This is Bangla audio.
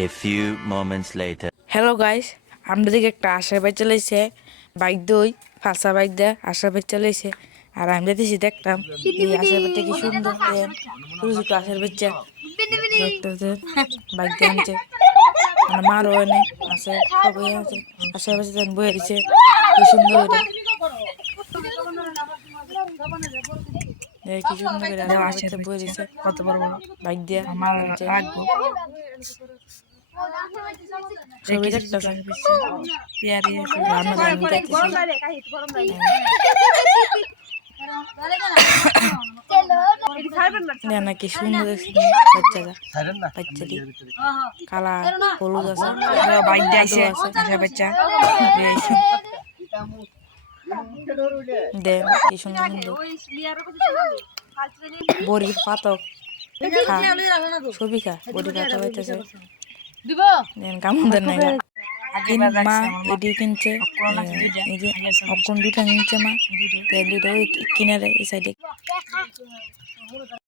A few moments later. Hello guys, আমরা দিকে একটা আশার বাইক চালাইছে, বাইক দই ফাঁসা বাইক দেয় আশার বাইক চালাইছে। আর আমি যেতেছি দেখতাম এই আশার বাইকটা কি সুন্দর দেন, ছোট ছোট আশার বাচ্চা দেখতে বাইক দিয়ে আনছে, মানে মারও এনে আছে, সবাই আছে আশার বাচ্চা দেন বয়ে দিছে কি সুন্দর এটা, কি সুন্দর করে আশার বাচ্চা বয়ে দিছে কত বড় বড় বাইক দিয়ে আমার ছবি দেখতেছে রান্না আমি দেখতেছি নাকি সুন্দর বাচ্চারা বাচ্চাটি কালা হলুদ আছে বাইক দিয়ে আছে বাচ্চা দেন কি সুন্দর সুন্দর বড়ির পাতক ছবি খা বড়ি কাটা হইতেছে কেমন দেন না মা এটি কিনছে এই যে অক্ষণ দুটা কিনছে মা দুটো ওই কিনারে এই সাইডে